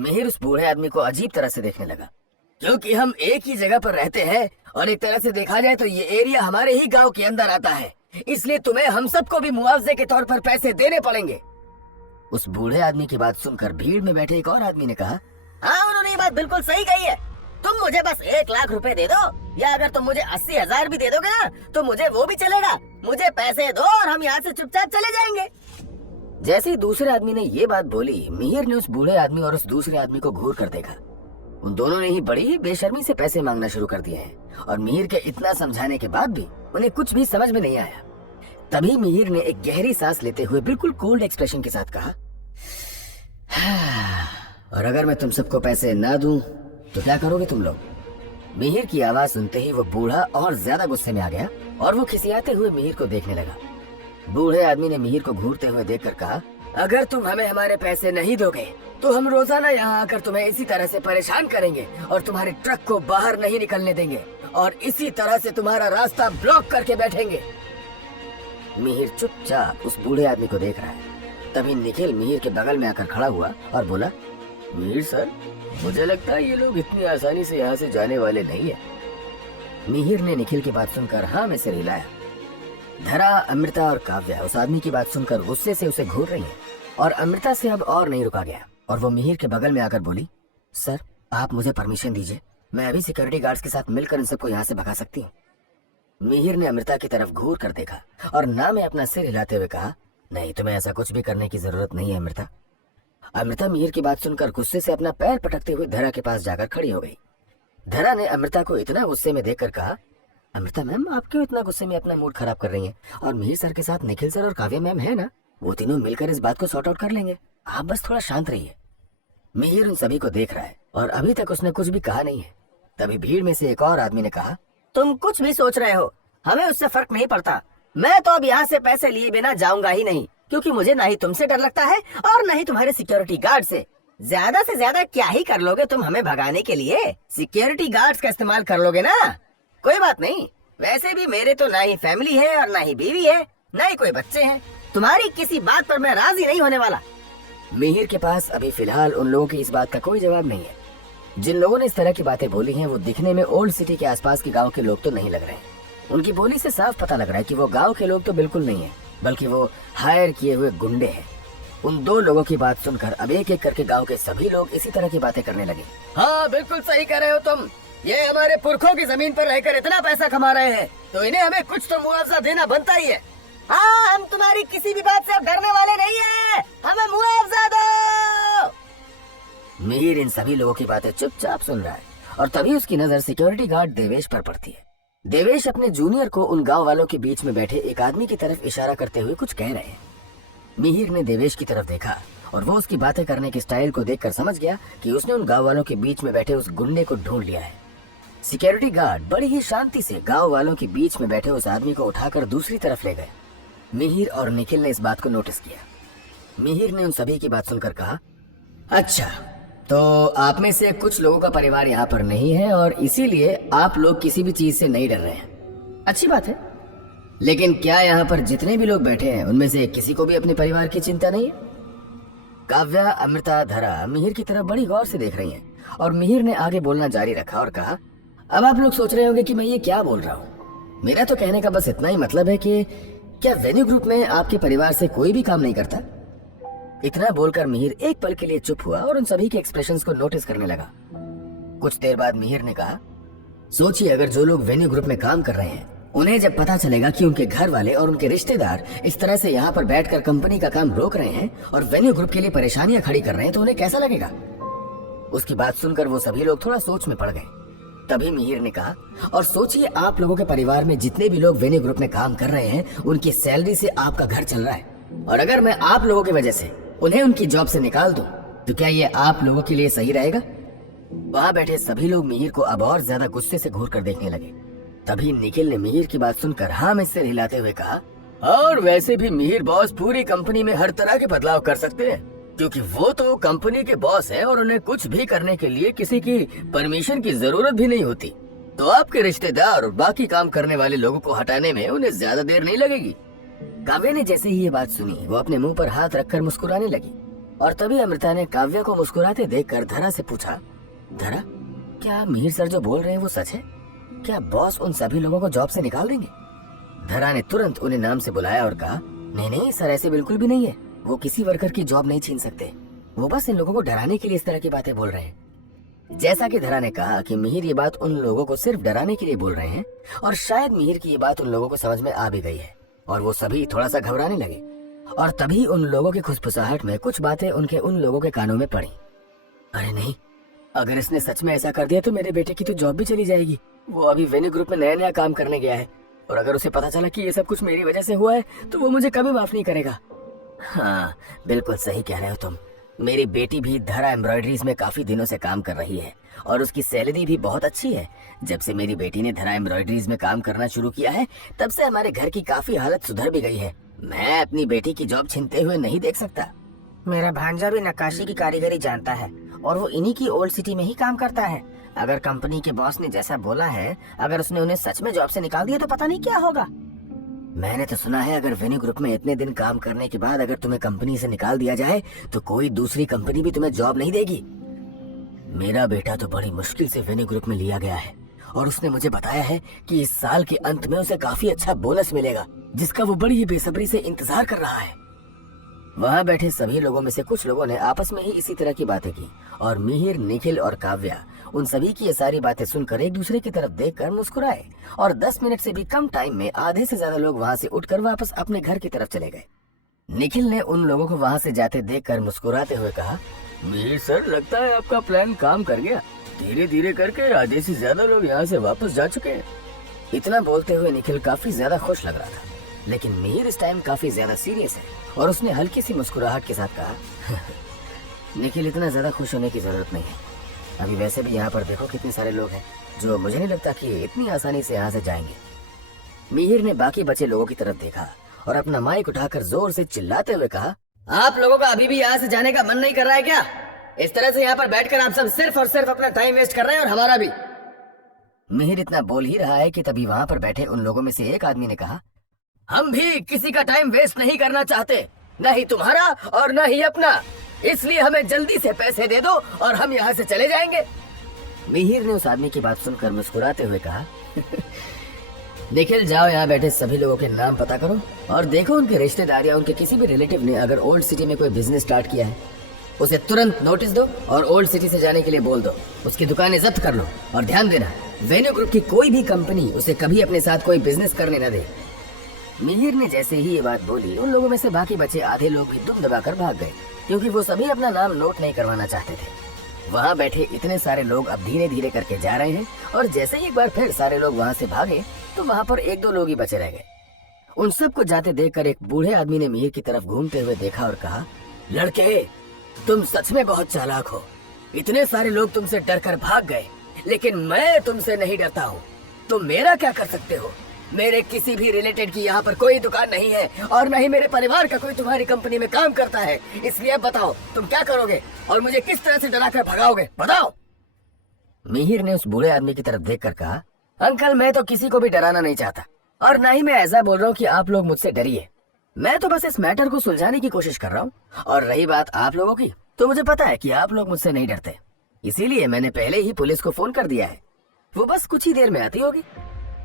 मिहिर उस बूढ़े आदमी को अजीब तरह से देखने लगा। क्योंकि हम एक ही जगह पर रहते हैं और एक तरह से देखा जाए तो ये एरिया हमारे ही गांव के अंदर आता है, इसलिए तुम्हें हम सबको भी मुआवजे के तौर पर पैसे देने पड़ेंगे। उस बूढ़े आदमी की बात सुनकर भीड़ में बैठे एक और आदमी ने कहा, हाँ उन्होंने ये बात बिल्कुल सही कही है। तुम मुझे बस 1 लाख रुपए दे दो, या अगर तुम मुझे 80,000 भी दे दोगे ना तो मुझे वो भी चलेगा। मुझे पैसे दो और हम यहाँ से चुपचाप चले जाएंगे। जैसे ही दूसरे आदमी ने ये बात बोली, मिहिर ने उस बूढ़े आदमी और उस दूसरे आदमी को घूर कर देखा। उन दोनों ने ही बड़ी बेशर्मी से पैसे मांगना शुरू कर दिए हैं और मिहिर के इतना समझाने के बाद भी उन्हें कुछ भी समझ में नहीं आया। तभी मिहिर ने एक गहरी सांस लेते हुए बिल्कुल कोल्ड एक्सप्रेशन के साथ कहा, और अगर मैं तुम सबको पैसे ना दूं तो क्या करोगे तुम लोग? मिहिर की आवाज सुनते ही वो बूढ़ा और ज्यादा गुस्से में आ गया और वो खिसियाते हुए मिहिर को देखने लगा। बूढ़े आदमी ने मिहिर को घूरते हुए देखकर कहा, अगर तुम हमें हमारे पैसे नहीं दोगे तो हम रोजाना यहाँ आकर तुम्हें इसी तरह से परेशान करेंगे और तुम्हारे ट्रक को बाहर नहीं निकलने देंगे और इसी तरह से तुम्हारा रास्ता ब्लॉक करके बैठेंगे। मिहिर चुपचाप उस बूढ़े आदमी को देख रहा है। तभी निखिल मिहिर के बगल में आकर खड़ा हुआ और बोला, मिहिर सर, मुझे लगता है ये लोग इतनी आसानी से यहाँ से जाने वाले नहीं है। मिहिर ने निखिल की बात सुनकर हाँ में सिर हिलाया। धरा, अमृता और काव्या उस आदमी की बात सुनकर गुस्से से उसे घूर रही हैं और अमृता से अब और नहीं रुका गया और वो मिहिर के बगल में आकर बोली, सर आप मुझे परमिशन दीजिए, मैं अभी सिक्योरिटी गार्ड्स के साथ मिलकर इन सबको यहाँ से भगा सकती हूँ। मिहिर ने अमृता की तरफ घूर कर देखा और ना में अपना सिर हिलाते हुए कहा, नहीं तुम्हें ऐसा कुछ भी करने की जरूरत नहीं है अमृता। अमृता मिहिर की बात सुनकर गुस्से से अपना पैर पटकते हुए धरा के पास जाकर खड़ी हो गई। धरा ने अमृता को इतना गुस्से में देखकर कहा, अमृता मैम आप क्यों इतना गुस्से में अपना मूड खराब कर रही हैं? और मिहिर सर के साथ निखिल सर और काव्या मैम है ना, वो तीनों मिलकर इस बात को सॉर्ट आउट कर लेंगे, आप बस थोड़ा शांत रहिए। मिहिर उन सभी को देख रहा है और अभी तक उसने कुछ भी कहा नहीं है। तभी भीड़ में से एक और आदमी ने कहा, तुम कुछ भी सोच रहे हो, हमें उससे फर्क नहीं पड़ता। मैं तो अब यहाँ से पैसे लिए बिना जाऊंगा ही नहीं, क्योंकि मुझे ना ही तुमसे डर लगता है और ना ही तुम्हारे सिक्योरिटी गार्ड से। ज्यादा से ज्यादा क्या ही कर लोगे तुम हमें भगाने के लिए? सिक्योरिटी गार्ड्स का इस्तेमाल कर लोगे ना, कोई बात नहीं। वैसे भी मेरे तो ना ही फैमिली है और ना ही बीवी है, ना ही कोई बच्चे हैं। तुम्हारी किसी बात पर मैं राजी नहीं होने वाला। मिहिर के पास अभी फिलहाल उन लोगों की इस बात का कोई जवाब नहीं है। जिन लोगों ने इस तरह की बातें बोली हैं वो दिखने में ओल्ड सिटी के आसपास के गांव के लोग तो नहीं लग रहे हैं। उनकी बोली से साफ पता लग रहा है कि वो गांव के लोग तो बिल्कुल नहीं है, बल्कि वो हायर किए हुए गुंडे हैं। उन दो लोगों की बात सुनकर अब एक एक करके गांव के सभी लोग इसी तरह की बातें करने लगे। हाँ बिल्कुल सही कह रहे हो तुम, ये हमारे पुरखों की जमीन पर रहकर इतना पैसा कमा रहे हैं तो इन्हें हमें कुछ तो मुआवजा देना बनता ही है। हाँ हम तुम्हारी किसी भी बात से अब डरने वाले नहीं है, हमें मुआवजा दो। मिहिर इन सभी लोगों की बातें चुपचाप सुन रहा है और तभी उसकी नजर सिक्योरिटी गार्ड देवेश पर पड़ती है। देवेश अपने जूनियर को उन गांव वालों के बीच में बैठे एक आदमी की तरफ इशारा करते हुए कुछ कह रहे हैं। मिहिर ने देवेश की तरफ देखा और वो उसकी बातें करने के स्टाइल को देखकर समझ गया कि उसने उन गांव वालों के बीच में बैठे उस गुंडे को ढूंढ लिया है। सिक्योरिटी गार्ड बड़ी ही शांति से गांव वालों के बीच में बैठे उस आदमी को उठाकर दूसरी तरफ ले गए। मिहिर और निखिल ने इस बात को नोटिस किया। मिहिर ने उन सभी की बात सुनकर कहा, अच्छा तो आप में से कुछ लोगों का परिवार यहाँ पर नहीं है और इसीलिए आप लोग किसी भी चीज से नहीं डर रहे हैं। अच्छी बात है, लेकिन क्या यहाँ पर जितने भी लोग बैठे हैं उनमें से किसी को भी अपने परिवार की चिंता नहीं है? काव्या, अमृता, धरा मिहिर की तरफ बड़ी गौर से देख रही हैं और मिहिर ने आगे बोलना जारी रखा और कहा, अब आप लोग सोच रहे होंगे कि मैं ये क्या बोल रहा हूँ। मेरा तो कहने का बस इतना ही मतलब है कि क्या वेन्यू ग्रुप में आपके परिवार से कोई भी काम नहीं करता? इतना बोलकर मिहिर एक पल के लिए चुप हुआ और उन सभी के एक्सप्रेशंस को नोटिस करने लगा। कुछ देर बाद मिहिर ने कहा, सोचिए अगर जो लोग वेन्यू ग्रुप में काम कर रहे हैं उन्हें जब पता चलेगा कि उनके घर वाले और उनके रिश्तेदार इस तरह से यहाँ पर बैठकर कंपनी का काम रोक रहे हैं और वेन्यू ग्रुप के लिए परेशानियां खड़ी कर रहे हैं तो उन्हें कैसा लगेगा? उसकी बात सुनकर वो सभी लोग थोड़ा सोच में पड़ गए। तभी मिहिर ने कहा, और सोचिए आप लोगों के परिवार में जितने भी लोग वेन्यू ग्रुप में काम कर रहे हैं उनकी सैलरी से आपका घर चल रहा है और अगर मैं आप लोगों की वजह से उन्हें उनकी जॉब से निकाल दूं तो क्या ये आप लोगों के लिए सही रहेगा? वहां बैठे सभी लोग मिहिर को अब और ज्यादा गुस्से से घूर कर देखने लगे। तभी निखिल ने मिहिर की बात सुनकर हाँ में सिर हिलाते हुए कहा, और वैसे भी मिहिर बॉस पूरी कंपनी में हर तरह के बदलाव कर सकते हैं क्योंकि वो तो कंपनी के बॉस हैं और उन्हें कुछ भी करने के लिए किसी की परमिशन की जरूरत भी नहीं होती। तो आपके रिश्तेदार और बाकी काम करने वाले लोगों को हटाने में उन्हें ज्यादा देर नहीं लगेगी। काव्या ने जैसे ही ये बात सुनी वो अपने मुंह पर हाथ रखकर मुस्कुराने लगी। और तभी अमृता ने काव्या को मुस्कुराते देखकर धरा से पूछा, धरा, क्या मिहिर सर जो बोल रहे हैं वो सच है? क्या बॉस उन सभी लोगों को जॉब से निकाल देंगे? धरा ने तुरंत उन्हें नाम से बुलाया और कहा, नहीं नहीं सर, ऐसे बिल्कुल भी नहीं है। वो किसी वर्कर की जॉब नहीं छीन सकते। वो बस इन लोगों को डराने के लिए इस तरह की बातें बोल रहे हैं। जैसा कि धरा ने कहा कि मिहिर ये बात उन लोगों को सिर्फ डराने के लिए बोल रहे हैं, और शायद मिहिर की ये बात उन लोगों को समझ में आ भी गई है और वो सभी थोड़ा सा घबराने लगे। और तभी उन लोगों की खुसफुसाहट में कुछ बातें उनके उन लोगों के कानों में पड़ी। अरे नहीं, अगर इसने सच में ऐसा कर दिया तो मेरे बेटे की तो जॉब भी चली जाएगी। वो अभी वेन्यू ग्रुप में नया नया काम करने गया है, और अगर उसे पता चला कि ये सब कुछ मेरी वजह से हुआ है तो वो मुझे कभी माफ नहीं करेगा। हाँ, बिल्कुल सही कह रहे हो तुम। मेरी बेटी भी धरा एम्ब्रॉयडरीज में काफी दिनों से काम कर रही है और उसकी सैलरी भी बहुत अच्छी है। जब से मेरी बेटी ने धरा एम्ब्रॉयडरीज में काम करना शुरू किया है तब से हमारे घर की काफी हालत सुधर भी गई है। मैं अपनी बेटी की जॉब छीनते हुए नहीं देख सकता। मेरा भांजा भी नक्काशी की कारीगरी जानता है और वो इन्हीं की ओल्ड सिटी में ही काम करता है। अगर कंपनी के बॉस ने जैसा बोला है, अगर उसने उन्हें सच में जॉब से निकाल दिया तो पता नहीं क्या होगा। मैंने तो सुना है अगर वेन्यू ग्रुप में इतने दिन काम करने के बाद अगर तुम्हें कंपनी से निकाल दिया जाए तो कोई दूसरी कंपनी भी तुम्हें जॉब नहीं देगी। मेरा बेटा तो बड़ी मुश्किल से वेन्यू ग्रुप में लिया गया है और उसने मुझे बताया है कि इस साल के अंत में उसे काफी अच्छा बोनस मिलेगा, जिसका वो बड़ी बेसब्री से इंतजार कर रहा है। वहाँ बैठे सभी लोगों में से कुछ लोगों ने आपस में ही इसी तरह की बातें की और मिहिर, निखिल और काव्या उन सभी की ये सारी बातें सुनकर एक दूसरे की तरफ देखकर मुस्कुराए और 10 मिनट से भी कम टाइम में आधे से ज्यादा लोग वहाँ से उठकर वापस अपने घर की तरफ चले गए। निखिल ने उन लोगों को वहाँ से जाते देखकर मुस्कुराते हुए कहा, मिहिर सर, लगता है आपका प्लान काम कर गया। धीरे धीरे करके आधे से ज्यादा लोग यहाँ से वापस जा चुके हैं। इतना बोलते हुए निखिल काफी ज्यादा खुश लग रहा था, लेकिन मिहिर इस टाइम काफी ज्यादा सीरियस है और उसने हल्की सी मुस्कुराहट के साथ कहा, निखिल, इतना ज्यादा खुश होने की जरूरत नहीं है। अभी वैसे भी यहाँ पर देखो कितने सारे लोग हैं जो मुझे नहीं लगता कि इतनी आसानी से यहाँ से जाएंगे। मिहिर ने बाकी बचे लोगों की तरफ देखा और अपना माइक उठाकर जोर से चिल्लाते हुए कहा, आप लोगों का अभी भी यहाँ से जाने का मन नहीं कर रहा है क्या? इस तरह से यहाँ पर बैठकर आप सब सिर्फ और सिर्फ अपना टाइम वेस्ट कर रहे हैं और हमारा भी। मिहिर इतना बोल ही रहा है कि तभी वहाँ पर बैठे उन लोगों में से एक आदमी ने कहा, हम भी किसी का टाइम वेस्ट नहीं करना चाहते, न ही तुम्हारा और न ही अपना, इसलिए हमें जल्दी से पैसे दे दो और हम यहाँ से चले जाएंगे। मिहिर ने उस आदमी की बात सुनकर मुस्कुराते हुए कहा, निखिल, जाओ यहाँ बैठे सभी लोगों के नाम पता करो और देखो उनके रिश्तेदार या उनके किसी भी रिलेटिव ने अगर ओल्ड सिटी में कोई बिजनेस स्टार्ट किया है, उसे तुरंत नोटिस दो और ओल्ड सिटी से जाने के लिए बोल दो। उसकी दुकानें जब्त कर लो और ध्यान देना, वेन्यू ग्रुप की कोई भी कंपनी उसे कभी अपने साथ कोई बिजनेस करने न दे। मिहिर ने जैसे ही ये बात बोली, उन लोगों में से बाकी बचे आधे लोग भी दुम दबाकर भाग गए, क्योंकि वो सभी अपना नाम नोट नहीं करवाना चाहते थे। वहाँ बैठे इतने सारे लोग अब धीरे धीरे करके जा रहे हैं और जैसे ही एक बार फिर सारे लोग वहाँ से भागे तो वहाँ पर एक दो लोग ही बचे रह गए। उन सबको जाते देखकर एक बूढ़े आदमी ने मिहिर की तरफ घूमते हुए देखा और कहा, लड़के, तुम सच में बहुत चालाक हो। इतने सारे लोग तुमसे डर कर भाग गए, लेकिन मैं तुमसे नहीं डरता हूँ। तुम मेरा क्या कर सकते हो? मेरे किसी भी रिलेटेड की यहाँ पर कोई दुकान नहीं है और न ही मेरे परिवार का कोई तुम्हारी कंपनी में काम करता है। इसलिए अब बताओ तुम क्या करोगे और मुझे किस तरह से डराकर भगाओगे, बताओ। मिहिर ने उस बूढ़े आदमी की तरफ देखकर कहा, अंकल, मैं तो किसी को भी डराना नहीं चाहता और न ही मैं ऐसा बोल रहा हूँ कि आप लोग मुझसे डरिए। मैं तो बस इस मैटर को सुलझाने की कोशिश कर रहा हूँ। और रही बात आप लोगों की, तो मुझे पता है कि आप लोग मुझसे नहीं डरते, इसीलिए मैंने पहले ही पुलिस को फोन कर दिया है। वो बस कुछ ही देर में आती होगी।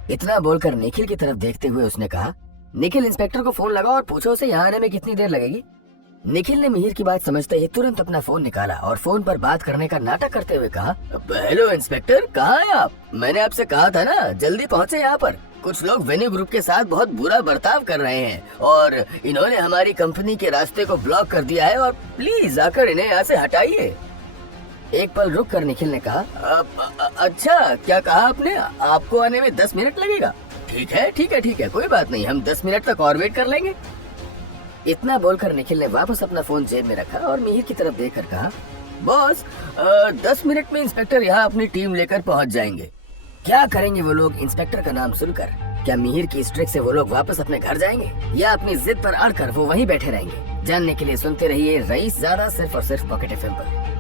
इतना बोलकर निखिल की तरफ देखते हुए उसने कहा, निखिल, इंस्पेक्टर को फोन लगाओ और पूछो उसे यहाँ आने में कितनी देर लगेगी। निखिल ने मिहिर की बात समझते ही तुरंत अपना फोन निकाला और फोन पर बात करने का नाटक करते हुए कहा, हेलो इंस्पेक्टर, कहाँ हैं आप? मैंने आपसे कहा था ना, जल्दी पहुँचे यहाँ पर। कुछ लोग वेन्यू ग्रुप के साथ बहुत बुरा बर्ताव कर रहे हैं और इन्होंने हमारी कंपनी के रास्ते को ब्लॉक कर दिया है और प्लीज आकर इन्हें यहाँ से हटाइए। एक पल रुक कर निखिल ने कहा, अच्छा, क्या कहा आपने? आपको आने में 10 मिनट लगेगा? ठीक है, कोई बात नहीं, हम 10 मिनट तक और वेट कर लेंगे। इतना बोलकर निखिल ने वापस अपना फोन जेब में रखा और मिहिर की तरफ देखकर कहा, बॉस, 10 मिनट में इंस्पेक्टर यहाँ अपनी टीम लेकर पहुँच जाएंगे। क्या करेंगे वो लोग इंस्पेक्टर का नाम सुनकर? क्या मिहिर की स्ट्रिक से वो लोग वापस अपने घर जाएंगे या अपनी जिद पर अड़कर वो वहीं बैठे रहेंगे? जानने के लिए सुनते रहिए रईस ज़्यादा, सिर्फ और सिर्फ पॉकेट एफएम पर।